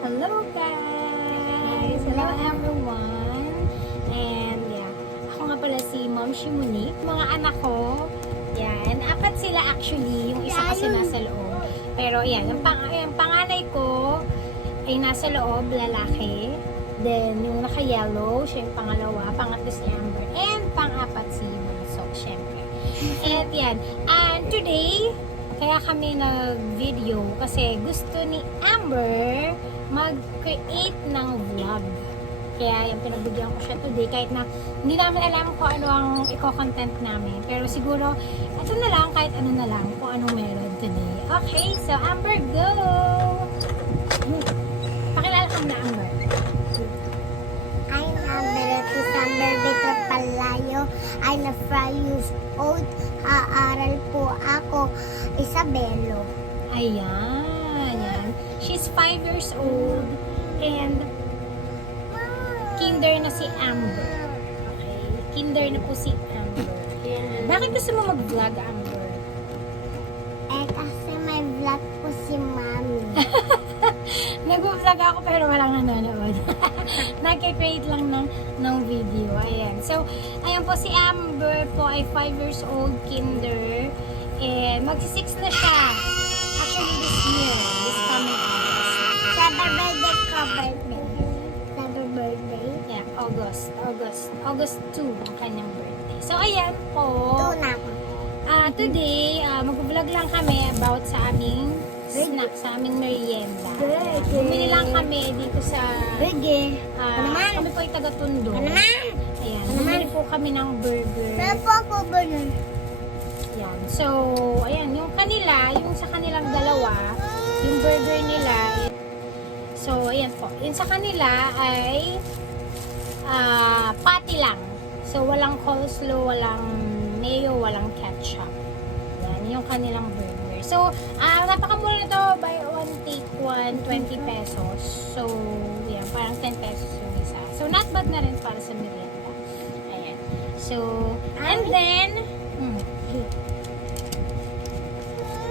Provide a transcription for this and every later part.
Hello guys! Hello everyone! And yeah, ako nga pala si Ma'am Shimuni. Mga anak ko, yan, apat sila actually, yung isa kasi nasa loob. Pero yan, yung panganay ko ay nasa loob, lalaki. Then yung naka-yellow, siya yung pangalawa, pangatlo si Amber, and pang-apat si Manso, syempre. And yan, and today, kaya kami nag-video kasi gusto ni Amber mag-create ng vlog. Kaya yung pinagbigyan ko siya today kahit na hindi namin alam kung ano ang i-content namin. Pero siguro, ito na lang, kahit ano na lang, kung anong meron today. Okay, so Amber, go! Pakilala ka na, Amber. I'm Amber, Amber Victor Palayo. I'm 5 years old. Aaral po ako, Isabelo. Ayan, yan. She's 5 years old and kinder na si Amber. Okay, kinder na po si Amber. Ayan. Bakit gusto mo mag-vlog, Amber? Kasi may vlog po si Mami. Nag-vlog ako pero walang nanonood. Nag-create lang ng video. Ayan. So, ayan po si Amber po ay 5 years old, kinder. And magsi-6 na siya. Actually, this year. This coming August. Sabi birthday ko, birthday. Sabi birthday. Yeah, August 2 ang kanyang birthday. So, ayan po. Tuna ko. Today, mag-vlog lang kami about sa aming snack, sa aming merienda. Good. Bumili lang kami dito sa... Burger. kami po ay taga-Tondo. Naman. Ayan, bumili po kami ng burger. Pero po ako burger. Ayan. So, ayan, yung kanila, yung sa kanilang dalawa, yung burger nila, so, ayan po. Yung sa kanila ay patty lang. So, walang coleslaw, walang mayo, walang ketchup. Ayan, yung kanilang burger. So, napakamura nito, buy one, take one, 20 pesos. So, yan, parang 10 pesos yung isa. So, not bad na rin para sa merienda. Ayan. So, and then,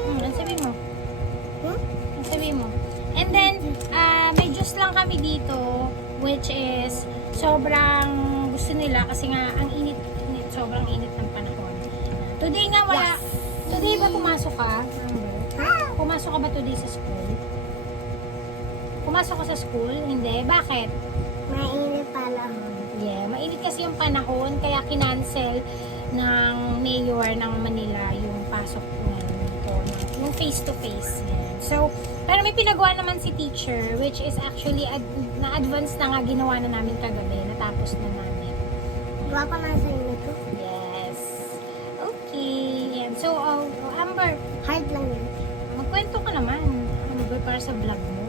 ano sabihin mo? Ano sabihin mo? And then, may juice lang kami dito, which is, sobrang gusto nila kasi nga, ang init, sobrang init ng panahon. Today nga wala, today ba pumasok ka? Pumasok ka ba today sa school? Pumasok ka sa school? Hindi. Bakit? Mainit pala. Yeah, mainit kasi yung panahon, kaya kinancel ng mayor ng Manila yung pasok ngayon ko, yung face-to-face. Yan. So, pero may pinagawa naman si teacher, which is actually na-advance na nga ginawa na namin kagabi, natapos na namin. Gawa ko na sa inyo to. Yes. Okay. Yan. So, Amber, Hard lang yun. magkwento ka naman. Amber, para sa vlog mo.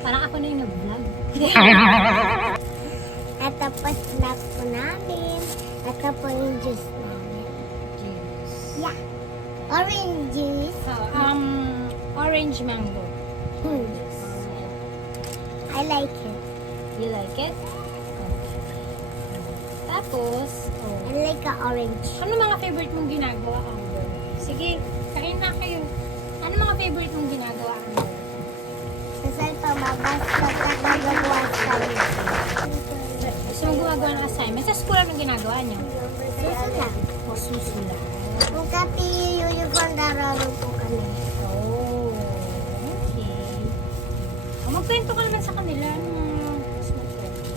Parang ako na yung nag-vlog. At tapos snack po namin. At tapos yung juice namin. Juice. Yeah. Orange juice. Orange mango. I like it. You like it? Tapos, I like a orange. ano mga favorite mong ginagawa, Amber? Sige, kain na kayo. Ano mga favorite mong ginagawa, Amber? Kasi ito, mabasta nagagawa sa Gusto mong gumagawa ng assignment? Sa school, anong ginagawa niyo? Susulat. O susulat. Kung kapi uniform, dararo po kami. Oh, okay. Magkwento ka naman sa kanila. Gusto mo kwento?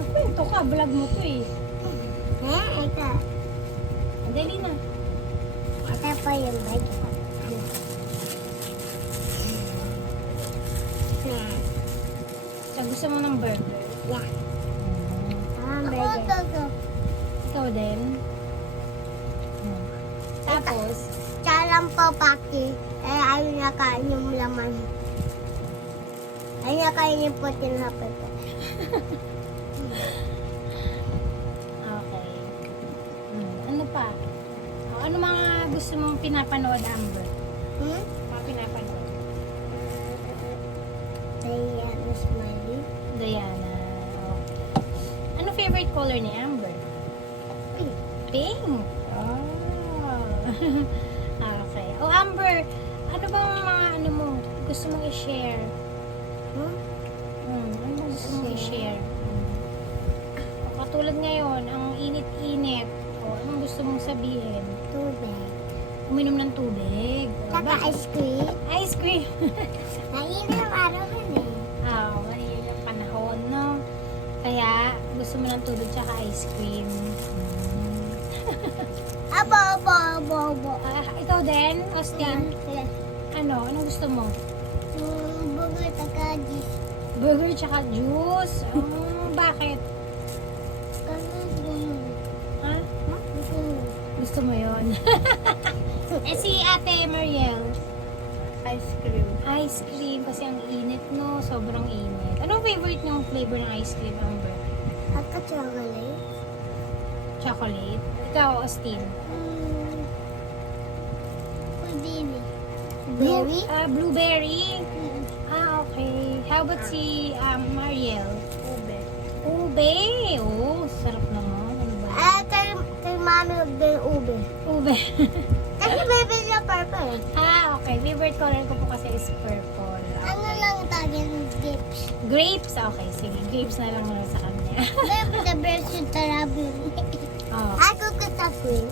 Magkwento ka, vlog mo to eh. Ito. Dali na. Ito po yung bag. So, gusto mo ng burger? Yeah. Burger. Ikaw din? Tapos, Tsaka lang po, Paki. Ayaw na kain yung laman. Ayaw na kain yung putin na pepe. okay. Ano pa? Ano mga gusto mong pinapanood, Amber? Mga pinapanood? Diana Smiley. Diana. Okay. Ano favorite color ni Amber? Pink. Pink. Oh. Okay. Oh, Amber, ano bang mga ano mo? gusto mong i-share? Hmm? Ano bang gusto mong i-share? O, katulad ngayon, ang init-init. O, anong gusto mong sabihin? Tubig. Uminom ng tubig. O, Saka bakit? ice cream. Ice cream. Mainit ang araw rin eh. Mainit ang panahon, no? Kaya, gusto mo ng tubig tsaka ice cream. Abo. Ikaw din, Austin? Anong gusto mo? Burger tagadi. Burger tsaka juice? Bakit? Ha? Gusto mo yon? Si Ate Mariel? Ice cream. Ice cream kasi ang init, no? Sobrang init. Anong favorite niyong flavor ng ice cream, Amber? At chocolate. Chocolate? Ikaw, Austin? Pudini. Berry? Blueberry? Okay. How about si Mariel? Ube. Ube? Oh, sarap naman. Ano ba? Kay mami din ube. Ube. Kasi bebe niya purple. Okay. Favorite color ko po kasi is purple. Ano lang tagin ng grapes? Grapes? Okay, sige. Grapes na lang muna sa kanya. Bebe the best yung strawberry. Oh. Ako kita cream.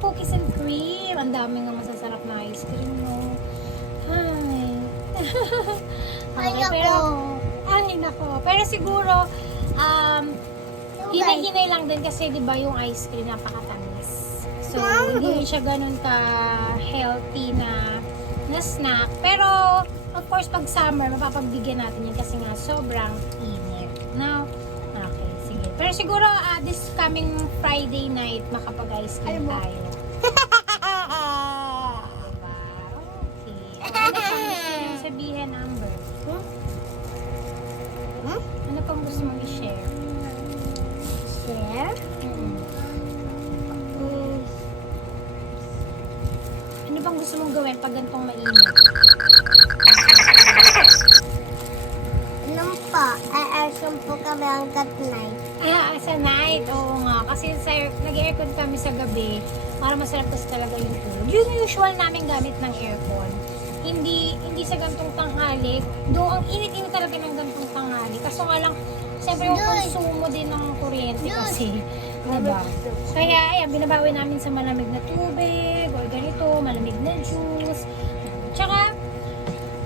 Cookies and cream. Ang dami nga masasarap na ice cream, no? Ay. Ay, pero, ako. ay, nako. Pero siguro, hinay-hinay lang din kasi, di ba, yung ice cream napakatamis. So, hindi rin siya ganun ka-healthy na snack. Pero, of course, pag summer, mapapagbigyan natin yun kasi nga sobrang init. No? Okay, sige. Pero siguro, this coming Friday night, makapag-ice cream Ano ba? tayo. Diba? Okay. Ano pang gusto niyong sabihin, Amber? Ano pang gusto mong i-share? Share? Ano bang gusto mong gawin pag gantong mainit? Nung po, aircon po kami hanggat night. Sa night, oo nga. Kasi nag-aircon kami sa gabi para masarap kasi talaga yung tulog. Yung usual namin gamit ng aircon. Hindi sa gantong tanghali. Doon, ang init-init talaga ng gantong tanghali. Kaso nga lang, siyempre yung konsumo din ng kuryente kasi. Diba? Kaya, ayan, binabawi namin sa malamig na tubig, or ganito, malamig na juice. Tsaka,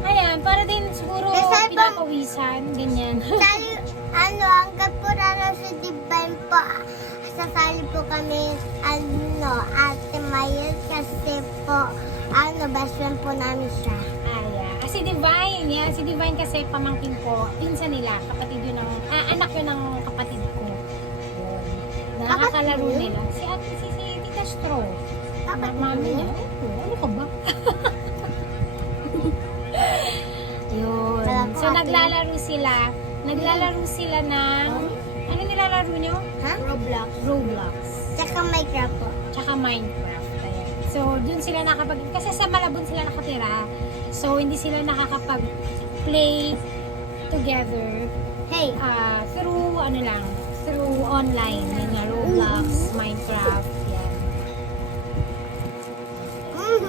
ayan, para din siguro pinapawisan, ganyan. Hanggat po na si Divine po, sasali po kami, Ate Mayel, kasi po, best friend po namin siya. Si Divine, yan. Si Divine kasi pamangkin ko, pinsan nila, kapatid yun ng, anak yun ng kapatid ko. Yun. Nakakalaro Kapatid? nila. Si Tita Stro. Kapatid Mami niya? niya. Ano ka ba? Yun. Alam ko, So, ate. naglalaro sila ng, ano nilalaro nyo? Ha? Roblox. Tsaka Minecraft po. Tsaka Minecraft. Ayan. So, dun sila kasi sa Malabon sila nakatira. So, hindi sila nakakapag-play together Hey, through online. Yan nga, Roblox, Minecraft, yan.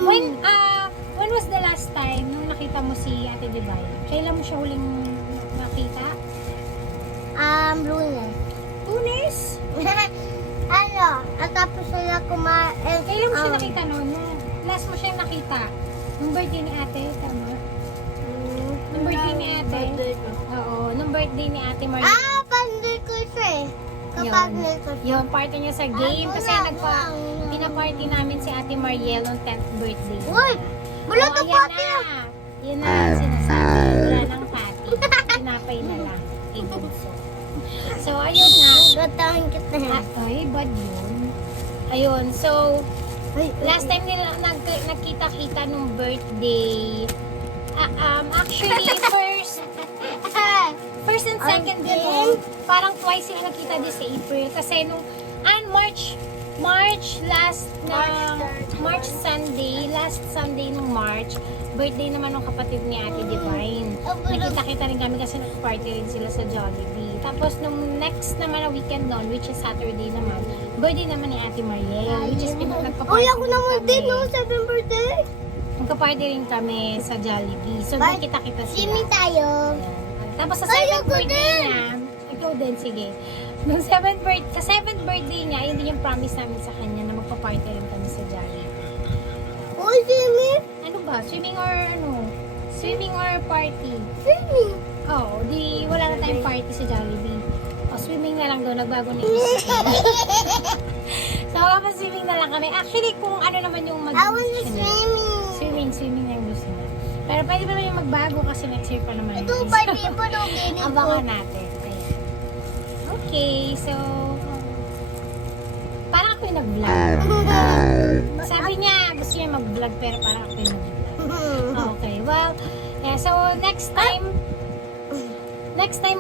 When was the last time nung nakita mo si Ate Divine? Kailan mo siya huling nakita? Lunes. Lunes? Tapos sila kumain. Kailan mo siya nakita noon? Last mo siya nakita? Nung birthday ni Ate, tama? Nung birthday ni Ate? Oo, nung birthday ni Ate Maria. Panday ko siya eh. Kapag nito siya. Yung party niya sa game. Kasi pinaparty namin si Ate Mariel noong 10th birthday. Uy! Bulat ang pati na! Yan na ang sinasabi. Wala ng pati. Tinapay na lang. Ibunso. So, ayun nga. Gatahin kita. Ay, bad yun. Ayun, so, last time nila nagkita-kita nung birthday. Actually, first and second din. Parang twice sila nagkita this April. Kasi nung, March Sunday, last Sunday nung March, birthday naman ng kapatid ni Ate Divine. Nakita-kita rin kami kasi nag-party rin sila sa Jollibee. Tapos nung next naman na weekend doon, which is Saturday naman, birthday naman ni Ate Mariel, which is nagpa-party Uy, ako naman kami. din, no? 7th birthday. magka-party rin kami sa Jollibee. So, doon kita-kita sila. Swimming tayo. Ayan. Tapos sa Ay, 7th ako birthday din. niya, ikaw din, sige. Sa 7th birthday niya, yun din yung promise namin sa kanya na magpa-party rin kami sa Jollibee. Uy, swimming. Ano ba? Swimming or ano? Swimming or party? Swimming. Oo, di wala na tayong party sa Jollibee. O, swimming na lang daw, nagbago na yung isip niya. So, swimming na lang kami. Actually, kung ano naman yung I want to Swimming na yung gusto niya. Pero pwede pa naman yung magbago kasi next year pa naman. Ito, yun. party po nung ganito. Abangan natin. Ayan. Okay, so, parang ako yung nag-vlog. Sabi niya, gusto niya mag-vlog pero parang ako yung nag-vlog. Okay, well, yeah, so next time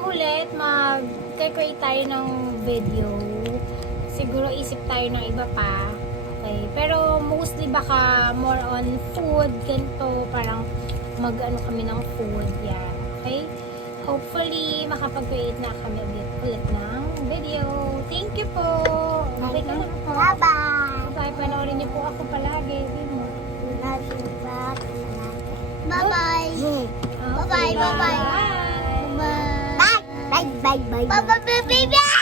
ulit, mag-create tayo ng video. Siguro isip tayo ng iba pa. Okay, pero mostly baka more on food, ganito, parang mag-ano kami ng food, yan. Okay? Hopefully, makapag-create na kami ulit ng video. Thank you po! Okay ka na po. Bye-bye. Bye, panoorin niyo po ako palagi. Bye-bye. Okay, Bye-bye, bye-bye. bye. Bye. Bye, bye, bye. Bye, bye, bye, bye.